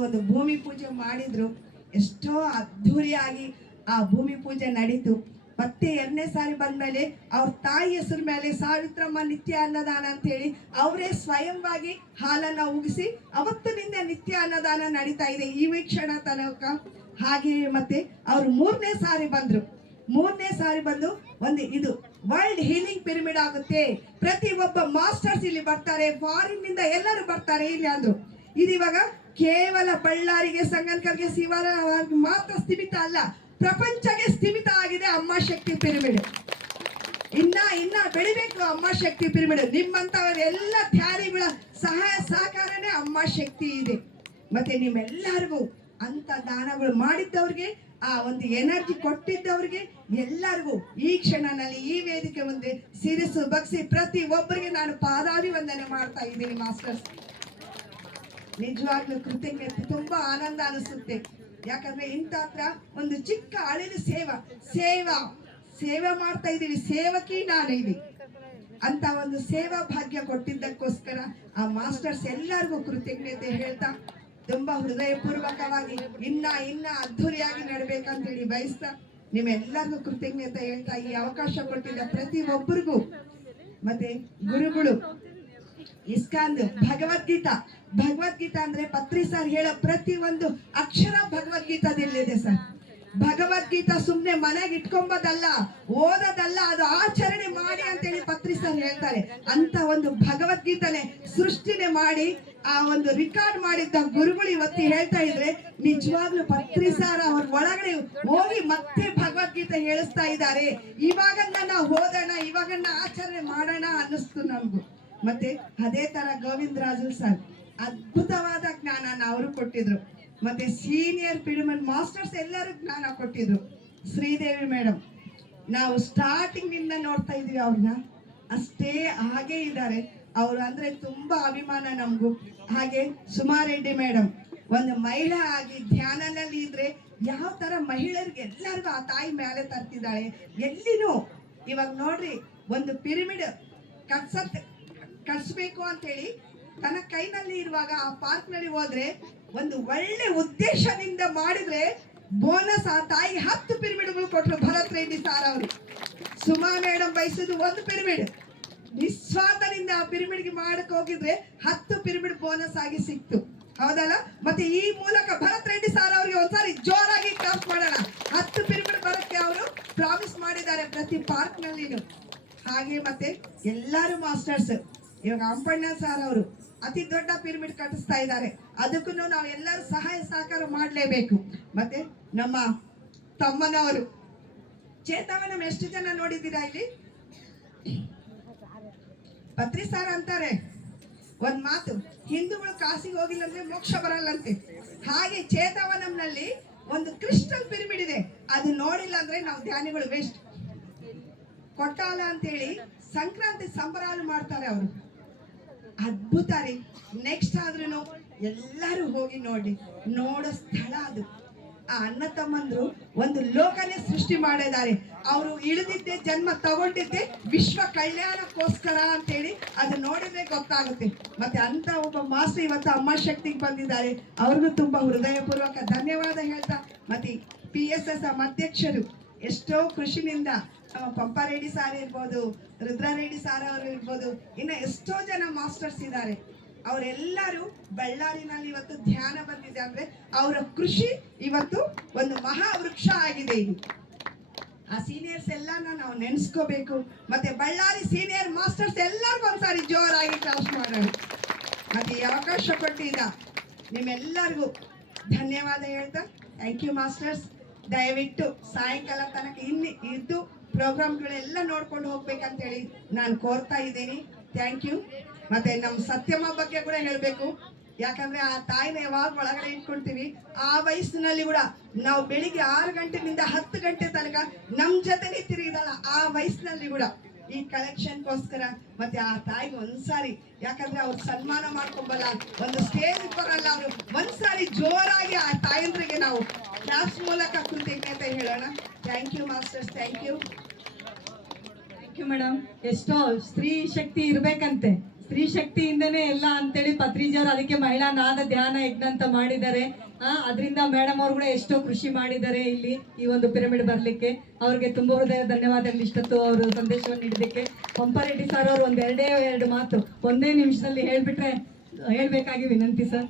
ಒಂದು ಭೂಮಿ ಪೂಜೆ ಮಾಡಿದ್ರು. ಎಷ್ಟೋ ಅದ್ಧೂರಿಯಾಗಿ ಆ ಭೂಮಿ ಪೂಜೆ ನಡೀತು. ಮತ್ತೆ 2ನೇ ಸಾರಿ ಬಂದ್ಮೇಲೆ ಅವ್ರ ತಾಯಿ ಹೆಸರು ಮೇಲೆ ಸಾವಿತ್ರಮ್ಮ ನಿತ್ಯ ಅನ್ನದಾನ ಅಂತ ಹೇಳಿ ಅವರೇ ಸ್ವಯಂವಾಗಿ ಹಾಲನ್ನ ಉಗಿಸಿ ಅವತ್ತಿನಿಂದ ನಿತ್ಯ ಅನ್ನದಾನ ನಡೀತಾ ಇದೆ ಈ ಕ್ಷಣ ತನಕ. ಹಾಗೆ ಮತ್ತೆ ಅವ್ರು 3ನೇ ಸಾರಿ ಬಂದ್ರು. 3ನೇ ಸಾರಿ ಬಂದು ಒಂದು ಇದು ವರ್ಲ್ಡ್ ಹೀಲಿಂಗ್ ಪಿರಮಿಡ್ ಆಗುತ್ತೆ, ಪ್ರತಿ ಒಬ್ಬ ಮಾಸ್ಟರ್ಸ್ ಇಲ್ಲಿ ಬರ್ತಾರೆ, ಫಾರಿನ್ ನಿಂದ ಎಲ್ಲರೂ ಬರ್ತಾರೆ ಇಲ್ಲಿ ಅಂದ್ರು. ಇದಿವಾಗ ಕೇವಲ ಬಳ್ಳಾರಿಗೆ ಸಂಗನಕಲ್ಗೆ ಶಿವಾರ ಮಾತ್ರ ಸ್ಥಿಮಿತ ಅಲ್ಲ, ಪ್ರಪಂಚಕ್ಕೆ ಸ್ಥಿಮಿತ ಆಗಿದೆ ಅಮ್ಮ ಶಕ್ತಿ ಪಿರಮಿಡ್. ಇನ್ನ ಬೆಳಿಬೇಕು ಅಮ್ಮ ಶಕ್ತಿ ಪಿರಮಿಡ್. ನಿಮ್ಮಂತವರೆಲ್ಲ ಧ್ಯಾನಿಗಳ ಸಹಾಯ ಸಹಕಾರನೇ ಅಮ್ಮ ಶಕ್ತಿ ಇದೆ. ಮತ್ತೆ ನಿಮ್ಮೆಲ್ಲರಿಗೂ ಅಂತ ದಾನಗಳು ಮಾಡಿದ್ದವ್ರಿಗೆ, ಆ ಒಂದು ಎನರ್ಜಿ ಕೊಟ್ಟಿದ್ದವ್ರಿಗೆ ಎಲ್ಲರಿಗೂ ಈ ಕ್ಷಣನಲ್ಲಿ ಈ ವೇದಿಕೆ ಮುಂದೆ ಸಿರಿಸು ಬಗ್ಸಿ ಪ್ರತಿ ಒಬ್ಬರಿಗೆ ನಾನು ಪಾದಾಭಿವಂದನೆ ಮಾಡ್ತಾ ಇದ್ದೀನಿ ಮಾಸ್ಟರ್ಸ್. ನಿಜವಾಗ್ಲೂ ಕೃತಜ್ಞತೆ, ತುಂಬಾ ಆನಂದ ಅನಿಸುತ್ತೆ. ಯಾಕಂದ್ರೆ ಇಂಥ ಹತ್ರ ಒಂದು ಚಿಕ್ಕ ಅಳಿಲು ಸೇವೆ ಮಾಡ್ತಾ ಇದ್ದೀವಿ, ಸೇವಕಿ ನಾನು ಇಲ್ಲಿ ಅಂತ ಒಂದು ಸೇವಾ ಭಾಗ್ಯ ಕೊಟ್ಟಿದ್ದಕ್ಕೋಸ್ಕರ ಆ ಮಾಸ್ಟರ್ಸ್ ಎಲ್ಲರಿಗೂ ಕೃತಜ್ಞತೆ ಹೇಳ್ತಾ ತುಂಬಾ ಹೃದಯಪೂರ್ವಕವಾಗಿ ಇನ್ನ ಅದ್ಧೂರಿಯಾಗಿ ನಡ್ಬೇಕಂತ ಹೇಳಿ ಬಯಸ್ತಾ ನಿಮ್ಮೆಲ್ಲರಿಗೂ ಕೃತಜ್ಞತೆ ಹೇಳ್ತಾ ಈ ಅವಕಾಶ ಕೊಟ್ಟಿದ್ದ ಪ್ರತಿ ಒಬ್ಬರಿಗೂ, ಮತ್ತೆ ಗುರುಗಳು ಇಸ್ಕಾನ್ ಭಗವದ್ಗೀತಾ ಅಂದ್ರೆ ಪತ್ರಿ ಸರ್ ಹೇಳೋ ಪ್ರತಿ ಒಂದು ಅಕ್ಷರ ಭಗವದ್ಗೀತಾದಲ್ಲಿದೆ ಸರ್. ಭಗವದ್ಗೀತಾ ಸುಮ್ನೆ ಮನೆಗೆ ಇಟ್ಕೊಂಬೋದಲ್ಲ, ಓದೋದಲ್ಲ, ಅದು ಆಚರಣೆ ಮಾಡಿ ಅಂತೇಳಿ ಪತ್ರಿ ಸರ್ ಹೇಳ್ತಾರೆ. ಅಂತ ಒಂದು ಭಗವದ್ಗೀತಾನೆ ಸೃಷ್ಟಿನೇ ಮಾಡಿ ಆ ಒಂದು ರಿಕಾರ್ಡ್ ಮಾಡಿದ್ದ ಗುರುಗಳು ಇವತ್ತು ಹೇಳ್ತಾ ಇದ್ರೆ ನಿಜವಾಗ್ಲೂ ಪತ್ರಿ ಸರ್ ಅವ್ರ ಒಳಗಡೆ ಹೋಗಿ ಮತ್ತೆ ಭಗವದ್ಗೀತೆ ಹೇಳಿಸ್ತಾ ಇದ್ದಾರೆ. ಇವಾಗನ್ನ ನಾವು ಓದೋಣ, ಇವಾಗನ್ನ ಆಚರಣೆ ಮಾಡೋಣ ಅನ್ನಿಸ್ತು ನಮ್ಗೂ. ಮತ್ತೆ ಅದೇ ತರ ಗೋವಿಂದರಾಜು ಸರ್ ಅದ್ಭುತವಾದ ಜ್ಞಾನ ಅವರು ಕೊಟ್ಟಿದ್ರು. ಮತ್ತೆ ಸೀನಿಯರ್ ಪಿರಮಿಡ್ ಮಾಸ್ಟರ್ಸ್ ಎಲ್ಲರೂ ಜ್ಞಾನ ಕೊಟ್ಟಿದ್ರು. ಶ್ರೀದೇವಿ ಮೇಡಮ್ ನಾವು ಸ್ಟಾರ್ಟಿಂಗ್ ನಿಂದ ನೋಡ್ತಾ ಇದೀವಿ ಅವ್ರನ್ನ, ಅಷ್ಟೇ ಹಾಗೆ ಇದ್ದಾರೆ ಅವರು ಅಂದ್ರೆ ತುಂಬಾ ಅಭಿಮಾನ ನಮಗೂ. ಹಾಗೆ ಸುಮಾರೆಡ್ಡಿ ಮೇಡಮ್ ಒಂದು ಮಹಿಳಾ ಆಗಿ ಧ್ಯಾನದಲ್ಲಿ ಇದ್ರೆ ಯಾವ ತರ ಮಹಿಳೆಯರಿಗೆ ಎಲ್ಲರಿಗೂ ಆ ತಾಯಿ ಮೇಲೆ ತರ್ತಿದ್ದಾಳೆ. ಎಲ್ಲಿನೂ ಇವಾಗ ನೋಡ್ರಿ ಒಂದು ಪಿರಮಿಡ್ ಕಟ್ಸ್ಬೇಕು ಅಂತ ಹೇಳಿ ತನ್ನ ಕೈನಲ್ಲಿ ಇರುವಾಗ ಆ ಪಾರ್ಕ್ ನಲ್ಲಿ ಹೋದ್ರೆ ಒಂದು ಒಳ್ಳೆ ಉದ್ದೇಶದಿಂದ ಮಾಡಿದ್ರೆ ಬೋನಸ್ ಆ ತಾಯಿ 10 ಪಿರಮಿಡ್ಗಳು ಕೊಟ್ರು. ಭರತ್ ರೆಡ್ಡಿ ಸಾರ್ ಅವರು, ಸುಮಾ ಮೇಡಮ್ ಬಯಸಿದ್ದು 1 ಪಿರಮಿಡ್, ನಿಸ್ವಾರ್ಥದಿಂದ ಆ ಪಿರಮಿಡ್ಗೆ ಮಾಡಕ್ ಹೋಗಿದ್ರೆ 10 ಪಿರಮಿಡ್ ಬೋನಸ್ ಆಗಿ ಸಿಕ್ತು, ಹೌದಲ್ಲ? ಮತ್ತೆ ಈ ಮೂಲಕ ಭರತ್ ರೆಡ್ಡಿ ಸಾರ್ ಅವರಿಗೆ ಒಂದ್ಸಾರಿ ಜೋರಾಗಿ ಕ್ಲಾಪ್ ಮಾಡೋಣ. 10 ಪಿರಮಿಡ್ ಬರಕ್ಕೆ ಅವರು ಪ್ರಾಮಿಸ್ ಮಾಡಿದ್ದಾರೆ ಪ್ರತಿ ಪಾರ್ಕ್ ನಲ್ಲಿನು. ಹಾಗೆ ಮತ್ತೆ ಎಲ್ಲಾರು ಮಾಸ್ಟರ್ಸ್, ಇವಾಗ ಅಂಪಣ್ಣ ಸಾರ್ ಅವರು ಅತಿ ದೊಡ್ಡ ಪಿರಮಿಡ್ ಕಟ್ಟಿಸ್ತಾ ಇದ್ದಾರೆ, ಅದಕ್ಕೂ ನಾವು ಎಲ್ಲರೂ ಸಹಾಯ ಸಹಕಾರ ಮಾಡಲೇಬೇಕು. ಮತ್ತೆ ನಮ್ಮ ತಮ್ಮನವರು ಚೇತವನಂ ಎಷ್ಟು ಜನ ನೋಡಿದ್ದೀರಾ ಇಲ್ಲಿ? ಪತ್ರಿ ಸಾರ್ ಅಂತಾರೆ ಒಂದ್ ಮಾತು, ಹಿಂದೂಗಳು ಕಾಸಿಗೆ ಹೋಗಿಲ್ಲ ಅಂದ್ರೆ ಮೋಕ್ಷ ಬರಲ್ಲಂತೆ. ಹಾಗೆ ಚೇತವನಂನಲ್ಲಿ ಒಂದು ಕ್ರಿಸ್ಟಲ್ ಪಿರಮಿಡ್ ಇದೆ, ಅದು ನೋಡಿಲ್ಲ ಅಂದ್ರೆ ನಾವು ಧ್ಯಾನಿಗಳು ವೇಸ್ಟ್. ಕೊಟ್ಟಾಲ ಅಂತೇಳಿ ಸಂಕ್ರಾಂತಿ ಸಂಬರಾಲು ಮಾಡ್ತಾರೆ ಅವರು, ಅದ್ಭುತ ರೀ. ನೆಕ್ಸ್ಟ್ ಆದ್ರೂ ಎಲ್ಲರೂ ಹೋಗಿ ನೋಡೋ ಸ್ಥಳ ಅದು. ಆ ಅಣ್ಣ ತಮ್ಮಂದ್ರು ಒಂದು ಲೋಕನೇ ಸೃಷ್ಟಿ ಮಾಡಿದ್ದಾರೆ. ಅವರು ಇಳಿದಿದ್ದೆ ಜನ್ಮ ತಗೊಂಡಿದ್ದೆ ವಿಶ್ವ ಕಲ್ಯಾಣಕ್ಕೋಸ್ಕರ ಅಂತೇಳಿ ಅದು ನೋಡಿದ್ರೆ ಗೊತ್ತಾಗುತ್ತೆ. ಮತ್ತೆ ಅಂತ ಒಬ್ಬ ಮಾಸ್ಟರ್ ಇವತ್ತು ಅಮ್ಮ ಶಕ್ತಿಗೆ ಬಂದಿದ್ದಾರೆ, ಅವ್ರಿಗೂ ತುಂಬಾ ಹೃದಯಪೂರ್ವಕ ಧನ್ಯವಾದ ಹೇಳ್ತಾ, ಮತ್ತೆ PSS ಅಧ್ಯಕ್ಷರು ಎಷ್ಟೋ ಖುಷಿನಿಂದ ಪಂಪಾರೆಡ್ಡಿ ಸಾರ್ ಇರ್ಬೋದು, ರುದ್ರಾರೆಡ್ಡಿ ಸಾರ್ ಅವರು ಇರ್ಬೋದು, ಇನ್ನು ಎಷ್ಟೋ ಜನ ಮಾಸ್ಟರ್ಸ್ ಇದ್ದಾರೆ. ಅವರೆಲ್ಲರೂ ಬಳ್ಳಾರಿನಲ್ಲಿ ಇವತ್ತು ಧ್ಯಾನ ಬಂದಿದೆ ಅಂದ್ರೆ ಅವರ ಕೃಷಿ ಇವತ್ತು ಒಂದು ಮಹಾ ವೃಕ್ಷ ಆಗಿದೆ. ಇದು ಆ ಸೀನಿಯರ್ಸ್ ಎಲ್ಲಾನ ನಾವು ನೆನೆಸ್ಕೋಬೇಕು. ಮತ್ತೆ ಬಳ್ಳಾರಿ ಸೀನಿಯರ್ ಮಾಸ್ಟರ್ಸ್ ಎಲ್ಲರಿಗೂ ಒಂದ್ಸಾರಿ ಜೋರಾಗಿ ಕ್ಲಾಸ್ ಮಾಡೋಣ. ಮತ್ತೆ ಈ ಅವಕಾಶ ಕೊಟ್ಟಿದ್ದ ನಿಮ್ಮೆಲ್ಲರಿಗೂ ಧನ್ಯವಾದ ಹೇಳ್ತಾ ಥ್ಯಾಂಕ್ ಯು ಮಾಸ್ಟರ್ಸ್. ದಯವಿಟ್ಟು ಸಾಯಂಕಾಲ ತನಕ ಇದ್ದು ಪ್ರೋಗ್ರಾಮ್ಗಳೆಲ್ಲ ನೋಡ್ಕೊಂಡು ಹೋಗ್ಬೇಕಂತೇಳಿ ನಾನು ಕೋರ್ತಾ ಇದ್ದೀನಿ. Thank you. ಮತ್ತೆ ನಮ್ಮ ಸತ್ಯಮ್ಮ ಬಗ್ಗೆ ಕೂಡ ಹೇಳ್ಬೇಕು, ಯಾಕಂದ್ರೆ ಆ ತಾಯಿನ ಯಾವಾಗ ಒಳಗಡೆ ಇಟ್ಕೊಳ್ತೀವಿ, ಆ ವಯಸ್ಸಿನಲ್ಲಿ ಕೂಡ ನಾವು ಬೆಳಿಗ್ಗೆ 6 ಗಂಟೆಯಿಂದ 10 ಗಂಟೆ ತನಕ ನಮ್ ಜೊತೆನೆ ತಿರುಗಿದಲ್ಲ. ಆ ವಯಸ್ಸಿನಲ್ಲಿ ಕೂಡ ಈ ಕಲೆಕ್ಷನ್ಗೋಸ್ಕರ ಮತ್ತೆ ಆ ತಾಯಿಗೆ ಒಂದ್ಸಾರಿ, ಯಾಕಂದ್ರೆ ಅವ್ರು ಸನ್ಮಾನ ಮಾಡ್ಕೊಂಬಲ್ಲ, ಒಂದು ಸ್ಟೇಜ್ ಬರಲ್ಲ, ಅವರು ಒಂದ್ಸಾರಿ ಜೋರಾಗಿ ಆ ತಾಯಂದ್ರಿಗೆ ನಾವು ಕ್ಲಾಸ್ ಮೂಲಕ ಕೃತಜ್ಞತೆ ಹೇಳೋಣ. Thank you masters, thank you madam. ಎಷ್ಟೋ ಸ್ತ್ರೀ ಶಕ್ತಿ ಇರ್ಬೇಕಂತೆ, ಸ್ತ್ರೀ ಶಕ್ತಿಯಿಂದನೇ ಎಲ್ಲ ಅಂತೇಳಿ ಪತ್ರಿಜಿಯವರು ಅದಕ್ಕೆ ಮಹಿಳಾ ನಾದ ಧ್ಯಾನ ಯಜ್ಞ ಅಂತ ಮಾಡಿದ್ದಾರೆ. ಅದರಿಂದ ಮೇಡಮ್ ಅವ್ರು ಕೂಡ ಎಷ್ಟೋ ಕೃಷಿ ಮಾಡಿದ್ದಾರೆ ಇಲ್ಲಿ ಈ ಒಂದು ಪಿರಮಿಡ್ ಬರ್ಲಿಕ್ಕೆ. ಅವ್ರಿಗೆ ತುಂಬ ಹೃದಯ ಧನ್ಯವಾದಗಳು ಇಷ್ಟೊತ್ತು ಅವರು ಸಂದೇಶವನ್ನು ನೀಡಿದ್ದಕ್ಕೆ. ಪಂಪಾರೆಡ್ಡಿ ಸರ್ ಅವರು ಎರಡು ಮಾತು ಒಂದೇ ನಿಮಿಷದಲ್ಲಿ ಹೇಳ್ಬಿಟ್ರೆ ಹೇಳ್ಬೇಕಾಗಿ ವಿನಂತಿ ಸರ್.